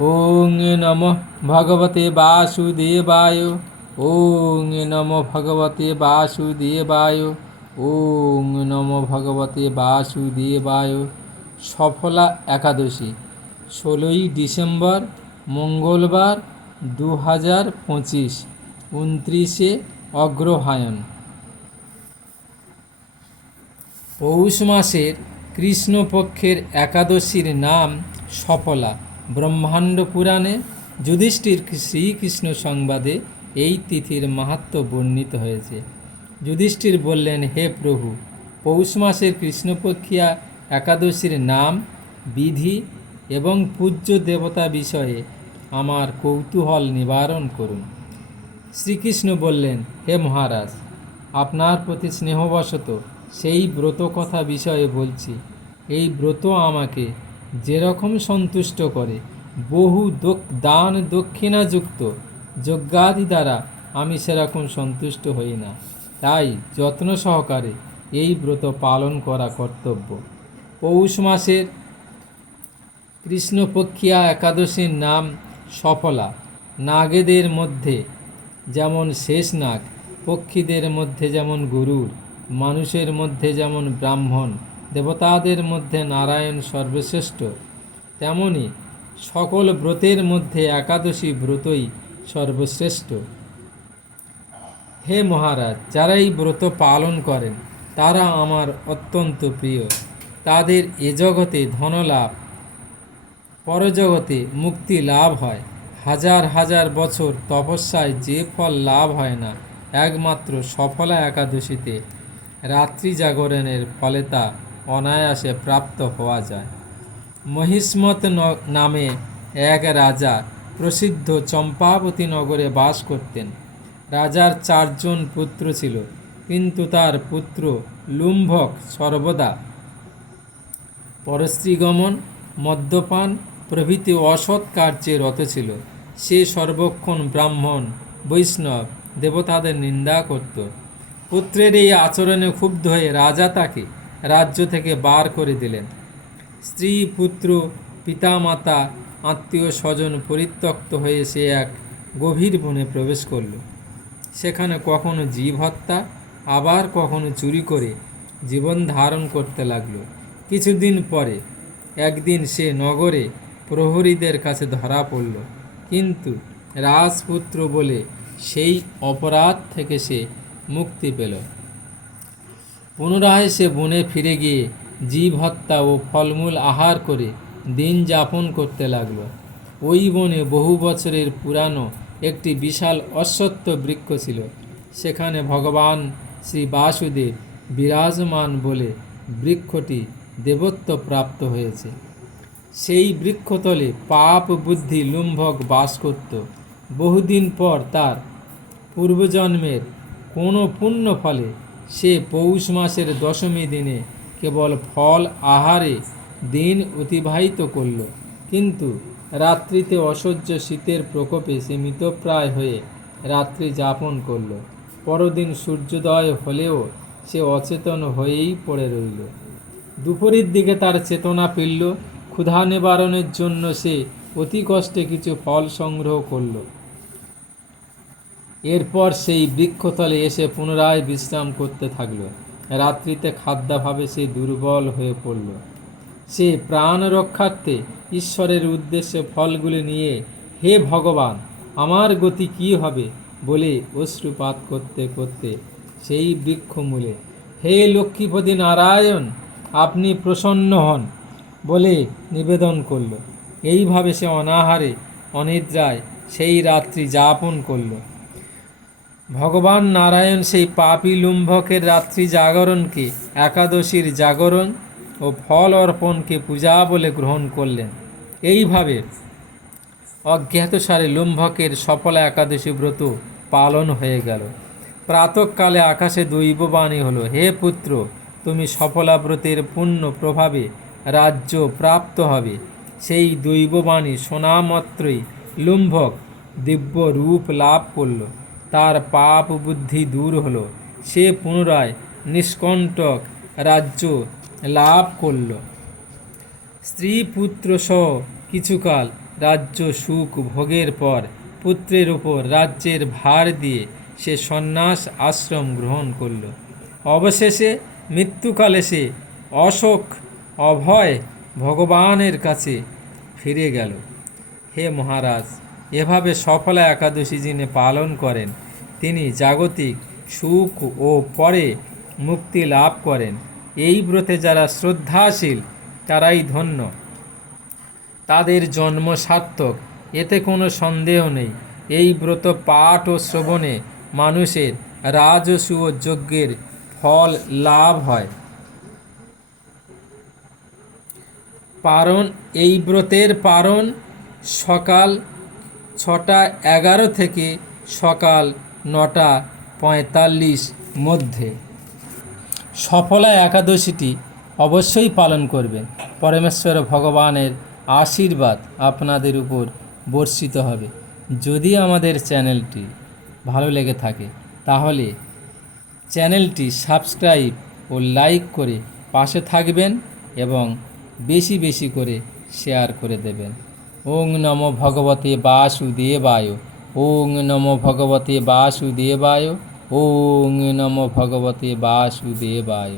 ওং নমঃ ভগবতে বাসুদেবায়। ওং নমঃ ভগবতে বাসুদেবায়। ওং নমঃ ভগবতে বাসুদেবায়। সফলা একাদশী 16ই ডিসেম্বর মঙ্গলবার 2025, 29শে অগ্রহায়ণ। পৌষ মাসের কৃষ্ণপক্ষের একাদশীর নাম সফলা। ব্রহ্মাণ্ড পুরাণে যুধিষ্ঠির শ্রীকৃষ্ণ সংবাদে এই তিথির মাহাত্ম্য বর্ণিত হয়েছে। যুধিষ্ঠির বললেন, হে প্রভু, পৌষ মাসের কৃষ্ণপক্ষিয়া একাদশীর নাম, বিধি এবং পূজ্য দেবতা বিষয়ে আমার কৌতূহল নিবারণ করুন। শ্রীকৃষ্ণ বললেন, হে মহারাজ, আপনার প্রতি স্নেহবশত সেই ব্রত কথা বিষয়ে বলছি। এই ব্রত আমাকে যেরকম সন্তুষ্ট করে, বহু দান দক্ষিণাযুক্ত যজ্ঞাদি দ্বারা আমি সেরকম সন্তুষ্ট হই না। তাই যত্ন সহকারে এই ব্রত পালন করা কর্তব্য। পৌষ মাসের কৃষ্ণপক্ষিয়া একাদশীর নাম সফলা। নাগেদের মধ্যে যেমন শেষ নাগ, পক্ষীদের মধ্যে যেমন গরুড়, মানুষের মধ্যে যেমন ব্রাহ্মণ, দেবতাদের মধ্যে নারায়ণ সর্বশ্রেষ্ঠ, তেমনি সকল ব্রতের মধ্যে একাদশী ব্রতই সর্বশ্রেষ্ঠ। হে মহারাজ, যারা এই ব্রত পালন করেন তারা আমার অত্যন্ত প্রিয়। তাদের এ জগতে ধনলাভ, পরজগতে মুক্তি লাভ হয়। হাজার হাজার বছর তপস্যায় যে ফল লাভ হয় না, একমাত্র সফলা একাদশীতে রাত্রি জাগরণের ফলে তা অনায়াসে প্রাপ্ত হওয়া যায়। মহিষ্মত নামে এক রাজা প্রসিদ্ধ চম্পাবতী নগরে বাস করতেন। রাজার 4 জন পুত্র ছিল, কিন্তু তার পুত্র লুম্ভক সর্বদা পরস্ত্রীগমন, মদ্যপান প্রভৃতি অসৎ কার্যে রত ছিল। সে সর্বক্ষণ ব্রাহ্মণ, বৈষ্ণব, দেবতাদের নিন্দা করত। পুত্রের এই আচরণে ক্ষুব্ধ হয়ে রাজা তাকে রাজ্য থেকে বার করে দিলেন। স্ত্রী, পুত্র, পিতামাতা, আত্মীয় স্বজন পরিত্যক্ত হয়ে সে এক গভীর বনে প্রবেশ করল। সেখানে কখনো জীব হত্যা, আবার কখনো চুরি করে জীবন ধারণ করতে লাগলো। কিছুদিন পরে একদিন সে নগরে প্রহরীদের কাছে ধরা পড়ল, কিন্তু রাজপুত্র বলে সেই অপরাধ থেকে সে মুক্তি পেল। পুনরায় সে বনে ফিরে গিয়ে জীব হত্যা ও ফলমূল আহার করে দিন যাপন করতে লাগল। ওই বনে বহু বছরের পুরানো একটি বিশাল অশ্বত্থ বৃক্ষ ছিল। সেখানে ভগবান শ্রী বাসুদেব বিরাজমান বলে বৃক্ষটি দেবত্ব প্রাপ্ত হয়েছে। সেই বৃক্ষতলে পাপ বুদ্ধি লুম্ভক বাস করত। বহুদিন পর তার পূর্বজন্মের কোনো পুণ্য ফলে সে পৌষ মাসের দশমী দিনে কেবল ফল আহারে দিন অতিবাহিত করল, কিন্তু রাত্রিতে অসহ্য শীতের প্রকোপে সে মৃতপ্রায় হয়ে রাত্রি যাপন করল। পরদিন সূর্যোদয় হলেও সে অচেতন হয়েই পড়ে রইল। দুপুরের দিকে তার চেতনা ফিরল। ক্ষুধা নিবারণের জন্য সে অতি কষ্টে কিছু ফল সংগ্রহ করল। এরপর সেই বৃক্ষতলে এসে পুনরায় বিশ্রাম করতে থাকল। রাত্রিতে খাদ্যাভাবে সে দুর্বল হয়ে পড়ল। সে প্রাণ রক্ষার্থে ঈশ্বরের উদ্দেশ্যে ফলগুলি নিয়ে, হে ভগবান, আমার গতি কী হবে বলে অশ্রুপাত করতে করতে সেই বৃক্ষমূলে, হে লক্ষ্মীপতি নারায়ণ, আপনি প্রসন্ন হন বলে নিবেদন করল। এইভাবে সে অনাহারে অনিদ্রায় সেই রাত্রি যাপন করল। ভগবান নারায়ণ সেই পাপী লুম্ভকের রাত্রি জাগরণকে একাদশীর জাগরণ ও ফল অর্পণকে পূজা বলে গ্রহণ করলেন। এইভাবে অজ্ঞাতসারে লুম্ভকের সফলা একাদশী ব্রত পালন হয়ে গেল। প্রাতঃকালে আকাশে দৈববাণী হলো, হে পুত্র, তুমি সফলা ব্রতের পুণ্য প্রভাবে রাজ্য প্রাপ্ত হবে। সেই দৈববাণী শোনা মাত্রই লুম্ভক দিব্য রূপ লাভ করল। তার পাপ বুদ্ধি দূর হলো। সে পুনরায় নিষ্কণ্টক রাজ্য লাভ করল। স্ত্রী পুত্র সহ কিছুকাল রাজ্য সুখ ভোগের পর পুত্রের উপর রাজ্যের ভার দিয়ে সে সন্ন্যাস আশ্রম গ্রহণ করল। অবশেষে মৃত্যুকালে সে অশোক অভয় ভগবানের কাছে ফিরে গেল। হে মহারাজ, এভাবে সফলা একাদশী যিনি পালন করেন তিনি জাগতিক সুখ ও পরে মুক্তি লাভ করেন। এই ব্রতে যারা শ্রদ্ধাশীল তারাই ধন্য, তাদের জন্ম সার্থক, এতে কোনো সন্দেহ নেই। এই ব্রত পাঠ ও শ্রবণে মানুষের রাজসূয় যজ্ঞের ফল লাভ হয়। পারণ, এই ব্রতের পারণ সকাল 6:11 থেকে সকাল 9:45 মধ্যে। সফলা একাদশীটি অবশ্যই পালন করবেন। পরমেশ্বর ভগবানের আশীর্বাদ আপনাদের উপর বর্ষিত হবে। যদি আমাদের চ্যানেলটি ভালো লেগে থাকে তাহলে চ্যানেলটি সাবস্ক্রাইব ও লাইক করে পাশে থাকবেন এবং বেশি বেশি করে শেয়ার করে দেবেন। ওং নমো ভগবতে বাসুদেবায়। ওং নমো ভগবতে বাসুদেবায়। ওং নমো ভগবতে বাসুদেবায়।